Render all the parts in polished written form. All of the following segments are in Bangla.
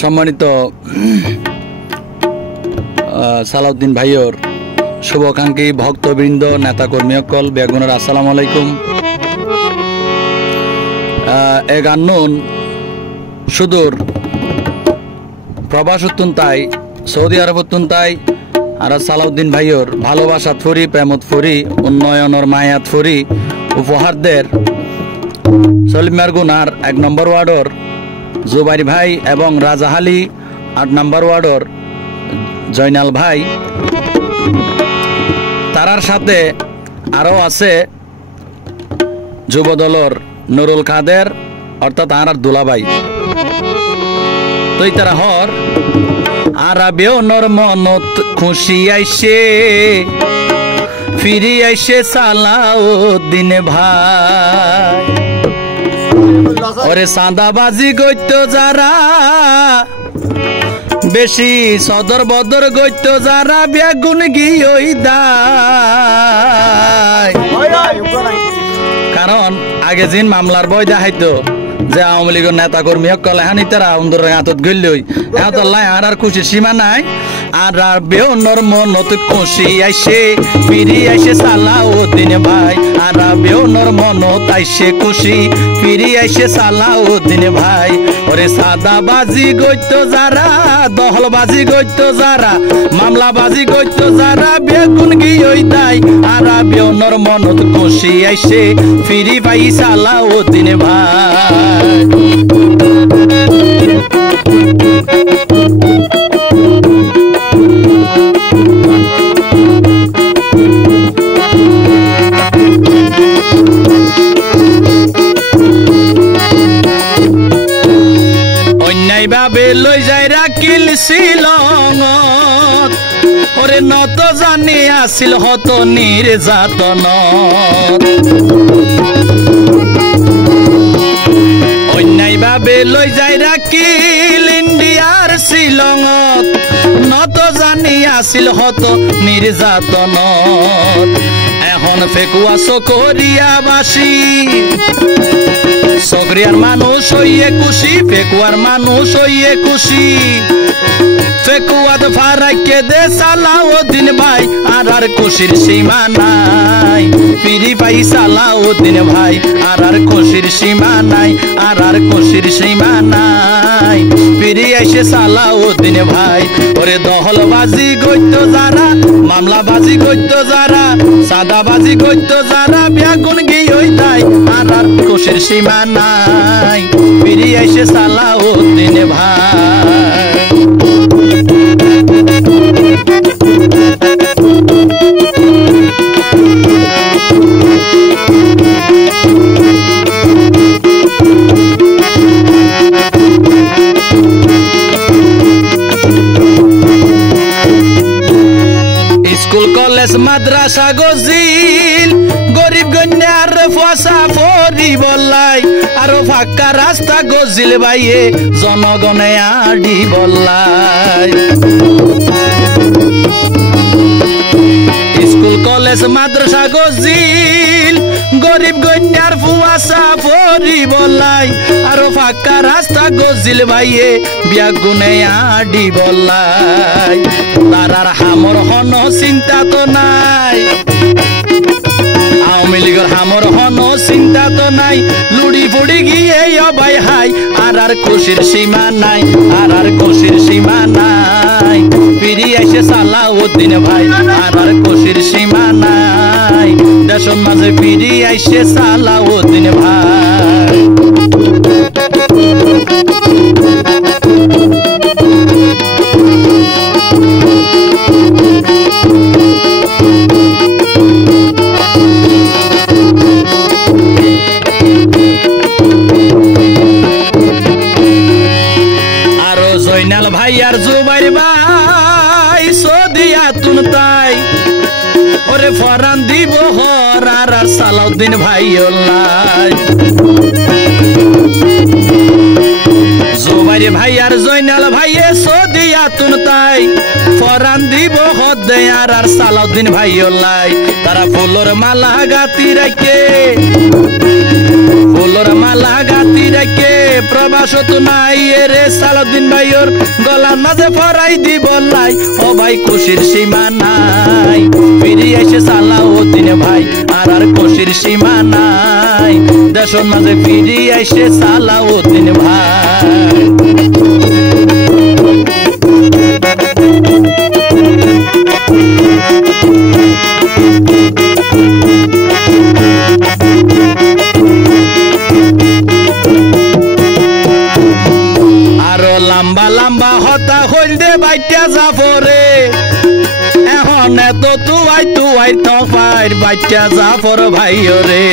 সম্মানিত সালাউদ্দিন ভাইয়র শুভাকাঙ্ক্ষী ভক্তবৃন্দ নেতাকর্মী সকল বেগুনের আসসালামু আলাইকুম। এ গান্নুন সুদূর প্রবাস তাই সৌদি আরব তাই আর সালাউদ্দিন ভাইয়র ভালোবাসা ফুরি প্রেমত ফুরি উন্নয়নের মায়াত ফুরি উপহারদের সলিমার গুনার 1 নম্বর ওয়ার্ডর জুবাইর ভাই এবং রাজাহালি 8 নম্বর ওয়ার্ডর জয়নাল ভাই তারার সাথে আরও আছে যুবদলর নুরুল কাদের অর্থাৎ আর দুলাভাই তুই তারা হর আরাবেও নর মনত খুশি আইসে ফিরি আইসে সালাউদ্দিন ভাই ওরে সাদাবাজি গইত যারা বেশি সদর বদর গইত যারা বেগুন গিয়ে দায় কারণ আগে জিন মামলার বই দেখাইতো যে আওয়ামী লীগের নেতা কর্মী সকল এখানে তারা অন্দর হাতত গেলই এতলাই আর খুশি সীমা নাই আর বেউনর মনত খুশি আইসে ফিরি আইসে সালাউদ্দিন ভাই আর বেউনর মনত আইসে খুশি ফিরি আইসে সালাউদ্দিন ভাই ওরে সাদাবাজি গইত যারা দহলবাজি গইত যারা মামলাবাজি গইত যারা বেগুন গিয়ে দাই আর বেউনর মনত খুশি আইসে ফিরি পাই সালাউদ্দিন ভাই অন্যায় ভাবে লই যাই রাখিল শিলঙত ওরে নত জানি আসিল হত নির্যাতন অন্যায় ভাবে লই যাই রাখিল ইন্ডিয়ার শিলঙত নত জানি আসিল হত নির্যাতন এখন ফেকুয়া চকরিয়া বাসী চকরিয়ার মানুষ হইয়ে খুশি ফেকুয়ার মানুষ হইয়ে খুশি ফেকুয়াত ফারাইকে দে সালাউদ্দিন ভাই আর খুশির সীমা নাই ফিরি পাই সালাউদ্দিন ভাই আর খুশির সীমা নাই আর খুশির সীমা নাই ফিরি আইসে সালাউদ্দিন ভাই ওরে দহলবাজি গইত যারা মামলাবাজি গইত যারা সাদাবাজি গইত যারা বেগুন গিয়ে দাই আর খুশির সীমা নাই ফিরি আইসে সালাউদ্দিন ভাই স্কুল কলেজ মাদ্রাসা গজিল গরিব গণ্যার ফসা ফরি বললাই আর ফাঁকা রাস্তা গজিল ভাইয়ে জনগণে আডি বললাই স্কুল কলেজ মাদ্রাসা গজিল গরিব গণ্যার ফুয়াশা ফরি বললাই আর ফাঁকা রাস্তা গজিল ভাইয়ে বেগুনে আডি বললাই তারার হামর হন চিন্তা তো নাই আওয়ামী লীগের হামর হন চিন্তা তো নাই লুড়ি ফুড়ি গিয়ে অবাই হাই আর খুশির সীমা নাই আর খুশির সীমা নাই ফিরি আইসে সালাউদ্দিন ভাই আর খুশির সীমা নাই দেশের মাঝে ফিরি আইসে সালাউদ্দিন ভাই জয়নাল ভাই আর জুবাইর ভাই সদিয়া তুন তাই ওরে ফরান দিব হর আর সালাউদ্দিন ভাই জুবাইর ভাই আর জয়নাল ভাই সদিয়া তুন তাই ফরান দিব হদে আর সালাউদ্দিন ভাইয়ের লাই তারা ফুলর মালা গাতি রাখে ফুলর মালা গাতি রাখে প্রবাসত নাই রে সালাউদ্দিন ভাইয়ের গলার মাঝে ফরাই দিব লাই ও ভাই খুশির সীমা নাই ফিরে এসে সালাউদ্দিন ভাই আর খুশির সীমা নাই দেশের মাঝে ফিরে এসে সালাউদ্দিন ভাই আরো লম্বা লম্বা হতা হইল দে বাইটা জাফরে এখন এত তুয়াই তো পাইর বাইটা জাফর ভাইরে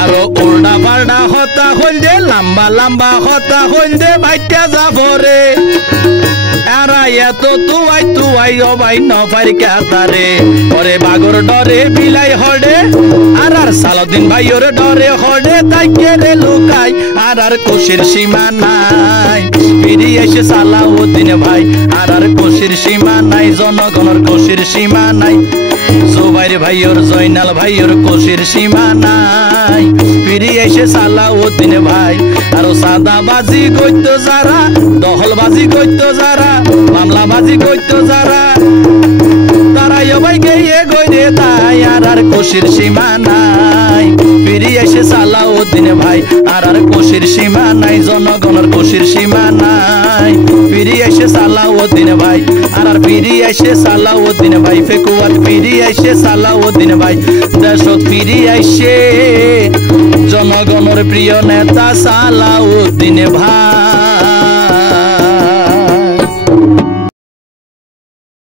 আরো উল্টা পাল্টা হতা হইল দে লম্বা লম্বা হতা হইল দে বাইটা জাফরে এরা এত তুয়াই ও ভাই নফার কাতারে ওরে বাগর ডরে বিলাই হড়ে আর সালাউদ্দিন ভাইয়ের ডরে হড়ে তাই কেড়ে লুকাই আর খুশির সীমা নাই ফিরে এসে সালাউদ্দিন ভাই আর খুশির সীমা নাই জনগণের খুশির সীমা নাই জুবাইর ভাইয়ের জয়নাল ভাইয়ের খুশির সীমা নাই ফিরে এসে সালাউদ্দিন ভাই আর সাদাবাজি কইত যারা দখলবাজি কইত যারা মামলাবাজি কইত যারা তারা ভাই গিয়ে গইরে তাই আর খুশির সীমা নাই ফিরে এসে সালাউদ্দিন ভাই আর খুশির সীমা নাই জনগণের খুশির সীমা নাই ফিরে এসে সালাউদ্দিন ভাই আর ফিরে এসে সালাউদ্দিন ভাই ফেকুয়াত ফিরে এসে সালাউদ্দিন ভাই দেশত ফিরে এসে জনগণের প্রিয় নেতা সালাউদ্দিন ভাই।